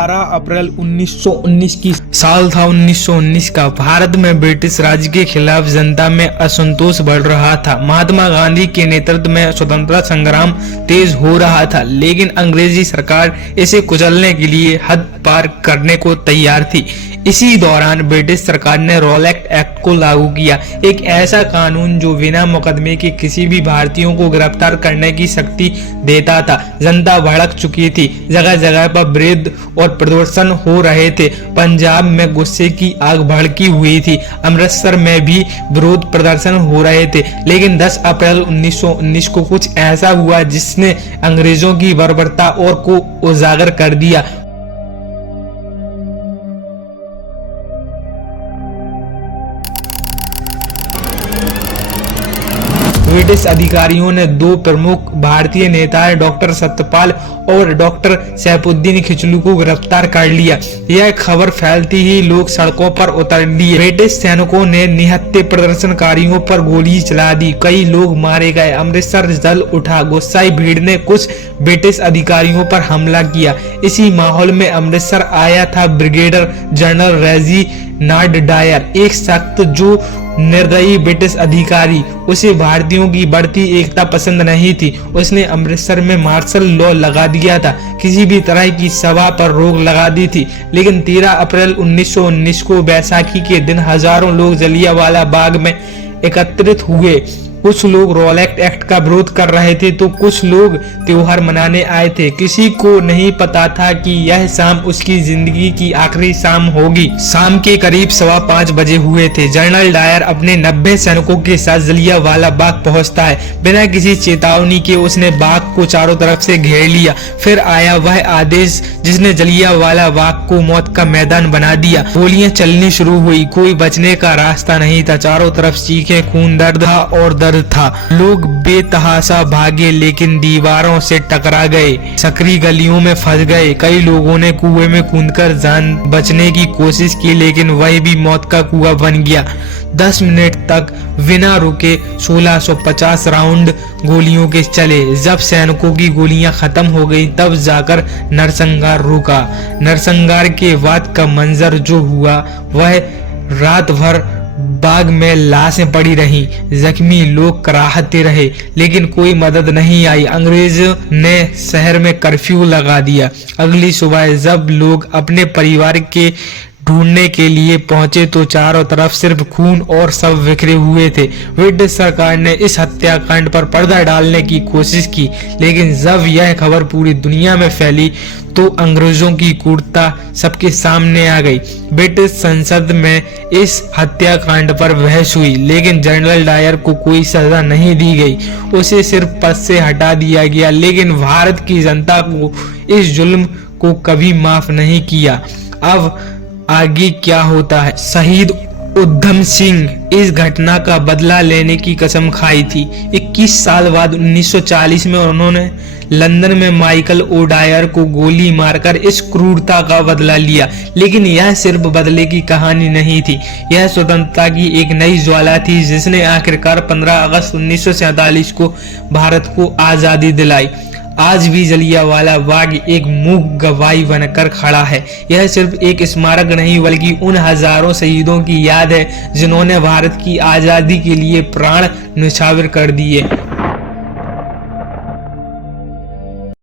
12 अप्रैल 1919 की साल था 1919 का। भारत में ब्रिटिश राज के खिलाफ जनता में असंतोष बढ़ रहा था। महात्मा गांधी के नेतृत्व में स्वतंत्रता संग्राम तेज हो रहा था, लेकिन अंग्रेजी सरकार इसे कुचलने के लिए हद पार करने को तैयार थी। इसी दौरान ब्रिटिश सरकार ने रॉलेट एक्ट को लागू किया, एक ऐसा कानून जो बिना मुकदमे के किसी भी भारतीयों को गिरफ्तार करने की शक्ति देता था। जनता भड़क चुकी थी, जगह जगह पर विरोध और प्रदर्शन हो रहे थे। पंजाब में गुस्से की आग भड़की हुई थी, अमृतसर में भी विरोध प्रदर्शन हो रहे थे। लेकिन 10 अप्रैल 1919 को कुछ ऐसा हुआ जिसने अंग्रेजों की बर्बरता और को उजागर कर दिया। ब्रिटिश अधिकारियों ने दो प्रमुख भारतीय नेताओं डॉक्टर सत्यपाल और डॉक्टर सैफुद्दीन खिचलू को गिरफ्तार कर लिया। यह खबर फैलती ही लोग सड़कों पर उतर दिए। ब्रिटिश सैनिकों ने निहत्थे प्रदर्शनकारियों पर गोली चला दी, कई लोग मारे गए। अमृतसर जल उठा, गुस्साई भीड़ ने कुछ ब्रिटिश अधिकारियों पर हमला किया। इसी माहौल में अमृतसर आया था ब्रिगेडियर जनरल रेजिनाल्ड डायर, एक सख्त जो निर्दयी ब्रिटिश अधिकारी। उसे भारतीयों की बढ़ती एकता पसंद नहीं थी। उसने अमृतसर में मार्शल लॉ लगा दिया था, किसी भी तरह की सभा पर रोक लगा दी थी। लेकिन 13 अप्रैल 1919 को बैसाखी के दिन हजारों लोग जलियांवाला बाग में एकत्रित हुए। कुछ लोग रॉलेट एक्ट का विरोध कर रहे थे तो कुछ लोग त्योहार मनाने आए थे। किसी को नहीं पता था कि यह शाम उसकी जिंदगी की आखिरी शाम होगी। शाम के करीब 5:15 बजे हुए थे। जनरल डायर अपने 90 सैनिकों के साथ जलियांवाला बाग पहुंचता है। बिना किसी चेतावनी के उसने बाग को चारों तरफ से घेर लिया। फिर आया वह आदेश जिसने जलियांवाला बाग को मौत का मैदान बना दिया। गोलियां चलनी शुरू हुई, कोई बचने का रास्ता नहीं था। चारों तरफ चीखें, खून, दर्द और था। लोग बेतहाशा भागे लेकिन दीवारों से टकरा गए, सकरी गलियों में फंस गए। कई लोगों ने कुएं में कूदकर जान बचने की कोशिश की, लेकिन वह भी मौत का कुआं बन गया। 10 मिनट तक बिना रुके 1650 राउंड गोलियों के चले। जब सैनिकों की गोलियां खत्म हो गई तब जाकर नरसंहार रुका। नरसंहार के बाद का मंजर जो हुआ वह रात भर बाग में लाशें पड़ी रहीं, जख्मी लोग कराहते रहे, लेकिन कोई मदद नहीं आई। अंग्रेजों ने शहर में कर्फ्यू लगा दिया। अगली सुबह जब लोग अपने परिवार के ढूंढने के लिए पहुंचे तो चारों तरफ सिर्फ खून और शव बिखरे हुए थे। ब्रिटिश सरकार ने इस हत्याकांड पर पर्दा डालने की कोशिश की, लेकिन जब यह खबर पूरी दुनिया में फैली तो अंग्रेजों की क्रूरता सबके सामने आ गई। ब्रिटिश संसद में इस हत्याकांड पर बहस हुई, लेकिन जनरल डायर को कोई सजा नहीं दी गई, उसे सिर्फ पद से हटा दिया गया। लेकिन भारत की जनता को इस जुल्म को कभी माफ नहीं किया। अब आगे क्या होता है? शहीद उधम सिंह इस घटना का बदला लेने की कसम खाई थी। 21 साल बाद 1940 में उन्होंने लंदन में माइकल ओ डायर को गोली मारकर इस क्रूरता का बदला लिया। लेकिन यह सिर्फ बदले की कहानी नहीं थी, यह स्वतंत्रता की एक नई ज्वाला थी जिसने आखिरकार 15 अगस्त 1947 को भारत को आजादी दिलाई। आज भी जलियांवाला बाग एक मूक गवाही बनकर खड़ा है। यह सिर्फ एक स्मारक नहीं बल्कि उन हजारों शहीदों की याद है जिन्होंने भारत की आजादी के लिए प्राण न्यौछावर कर दिए।